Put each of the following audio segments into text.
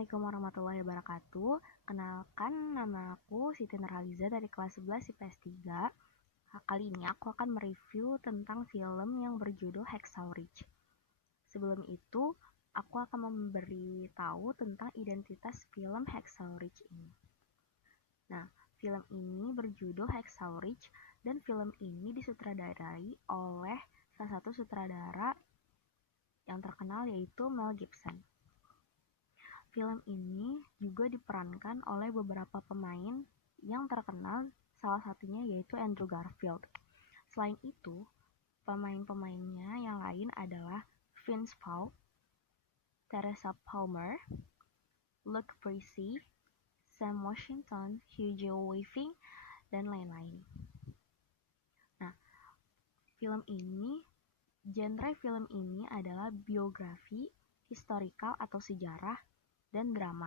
Assalamualaikum warahmatullahi wabarakatuh. Kenalkan, nama aku Siti Nurhaliza dari kelas 11 IPS 3. Kali ini aku akan mereview tentang film yang berjudul Hacksaw Ridge. Sebelum itu, aku akan memberi tahu tentang identitas film Hacksaw Ridge ini. Nah, film ini berjudul Hacksaw Ridge dan film ini disutradarai oleh salah satu sutradara yang terkenal yaitu Mel Gibson. Film ini juga diperankan oleh beberapa pemain yang terkenal, salah satunya yaitu Andrew Garfield. Selain itu, pemain-pemainnya yang lain adalah Vince Vaughn, Teresa Palmer, Luke Bracey, Sam Washington, Hugo Weaving, dan lain-lain. Nah, genre film ini adalah biografi, historical atau sejarah, dan drama.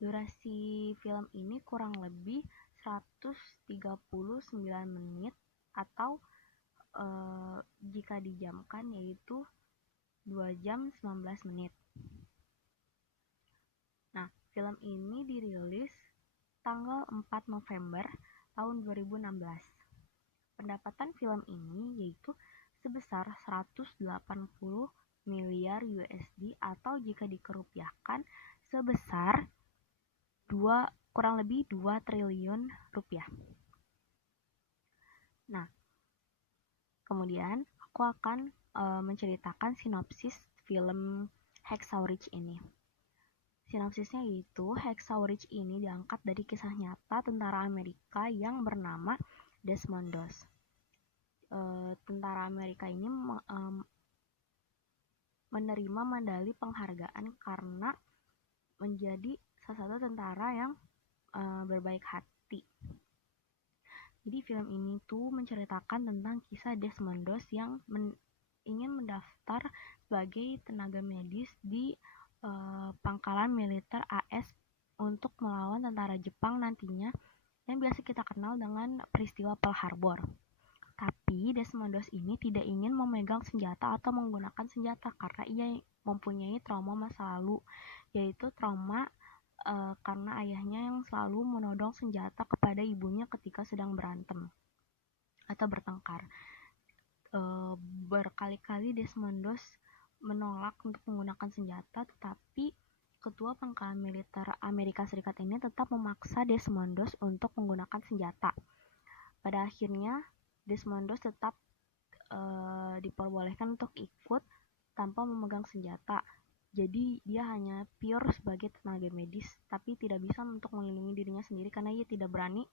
Durasi film ini kurang lebih 139 menit atau jika dijamkan yaitu 2 jam 19 menit. Nah, film ini dirilis tanggal 4 November tahun 2016. Pendapatan film ini yaitu sebesar 180 miliar USD atau jika dikerupiahkan sebesar kurang lebih 2 triliun rupiah. Nah, kemudian aku akan menceritakan sinopsis film Hacksaw Ridge ini. Sinopsisnya yaitu Hacksaw Ridge ini diangkat dari kisah nyata tentara Amerika yang bernama Desmond Doss. Tentara Amerika ini menerima medali penghargaan karena menjadi salah satu tentara yang berbaik hati. Jadi film ini tuh menceritakan tentang kisah Desmond Doss yang ingin mendaftar sebagai tenaga medis di pangkalan militer AS untuk melawan tentara Jepang nantinya yang biasa kita kenal dengan peristiwa Pearl Harbor. Tapi Desmond Doss ini tidak ingin memegang senjata atau menggunakan senjata karena ia mempunyai trauma masa lalu, yaitu trauma karena ayahnya yang selalu menodong senjata kepada ibunya ketika sedang berantem atau bertengkar. Berkali-kali Desmond Doss menolak untuk menggunakan senjata, tetapi ketua pangkalan militer Amerika Serikat ini tetap memaksa Desmond Doss untuk menggunakan senjata. Pada akhirnya Desmond Doss tetap diperbolehkan untuk ikut tanpa memegang senjata. Jadi dia hanya pure sebagai tenaga medis, tapi tidak bisa untuk melindungi dirinya sendiri karena ia tidak berani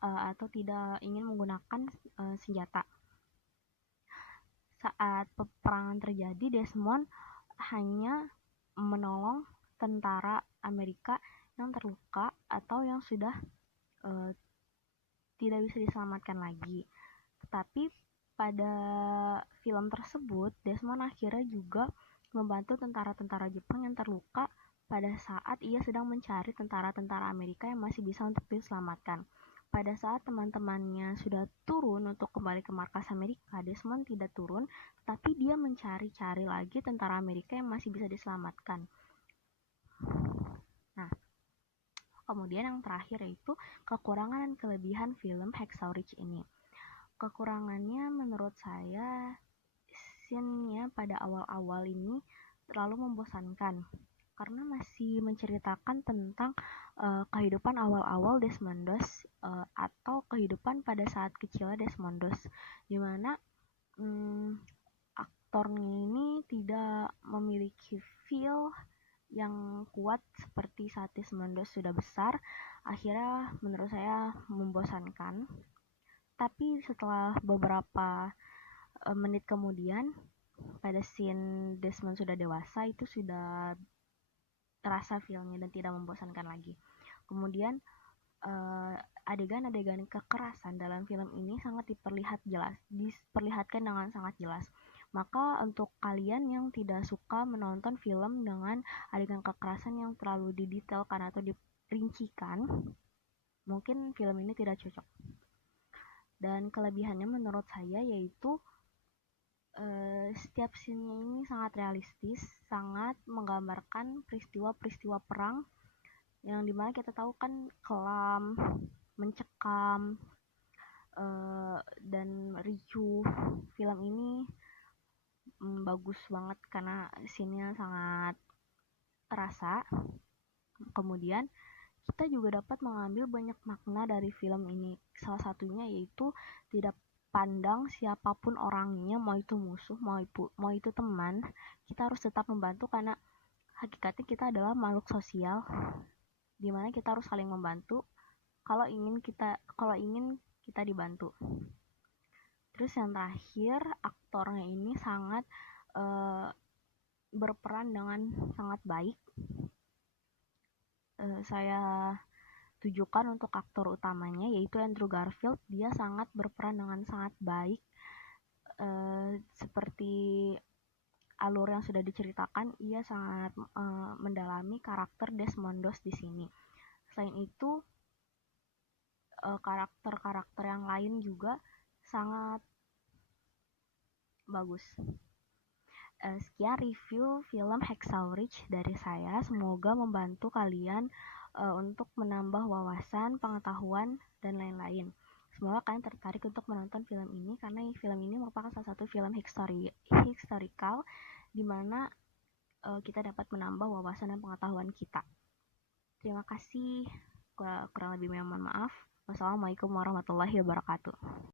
atau tidak ingin menggunakan senjata. Saat peperangan terjadi, Desmond hanya menolong tentara Amerika yang terluka atau yang sudah tidak bisa diselamatkan lagi. Tetapi pada film tersebut, Desmond akhirnya juga membantu tentara-tentara Jepang yang terluka pada saat ia sedang mencari tentara-tentara Amerika yang masih bisa untuk diselamatkan. Pada saat teman-temannya sudah turun untuk kembali ke markas Amerika, Desmond tidak turun, tapi dia mencari-cari lagi tentara Amerika yang masih bisa diselamatkan. Nah, kemudian yang terakhir yaitu kekurangan dan kelebihan film Hacksaw Ridge ini. Kekurangannya menurut saya scene-nya pada awal-awal ini terlalu membosankan karena masih menceritakan tentang kehidupan awal-awal Desmond Doss atau kehidupan pada saat kecilnya Desmond Doss, dimana aktornya ini tidak memiliki feel yang kuat seperti saat Desmond Doss sudah besar. Akhirnya menurut saya membosankan. Tapi setelah beberapa menit kemudian, pada scene Desmond sudah dewasa, itu sudah terasa feelnya dan tidak membosankan lagi. Kemudian adegan-adegan kekerasan dalam film ini sangat diperlihatkan dengan sangat jelas. Maka untuk kalian yang tidak suka menonton film dengan adegan kekerasan yang terlalu didetailkan atau dirincikan, mungkin film ini tidak cocok. Dan kelebihannya menurut saya yaitu Setiap scene-nya ini sangat realistis, sangat menggambarkan peristiwa-peristiwa perang yang dimana kita tahu kan kelam, mencekam, dan ricuh. Film ini bagus banget karena scene-nya sangat terasa. Kemudian kita juga dapat mengambil banyak makna dari film ini. Salah satunya yaitu tidak pandang siapapun orangnya, mau itu musuh, mau itu teman, kita harus tetap membantu karena hakikatnya kita adalah makhluk sosial di mana kita harus saling membantu kalau ingin kita dibantu. Terus yang terakhir, aktornya ini sangat berperan dengan sangat baik. Saya tujukan untuk aktor utamanya yaitu Andrew Garfield. Dia sangat berperan dengan sangat baik, seperti alur yang sudah diceritakan, ia sangat mendalami karakter Desmondos di sini. Selain itu, karakter-karakter yang lain juga sangat bagus. Sekian review film Hacksaw Ridge dari saya. Semoga membantu kalian untuk menambah wawasan, pengetahuan, dan lain-lain. Semoga kalian tertarik untuk menonton film ini karena film ini merupakan salah satu film historical di mana kita dapat menambah wawasan dan pengetahuan kita. Terima kasih. Kurang lebih mohon maaf. Wassalamualaikum warahmatullahi wabarakatuh.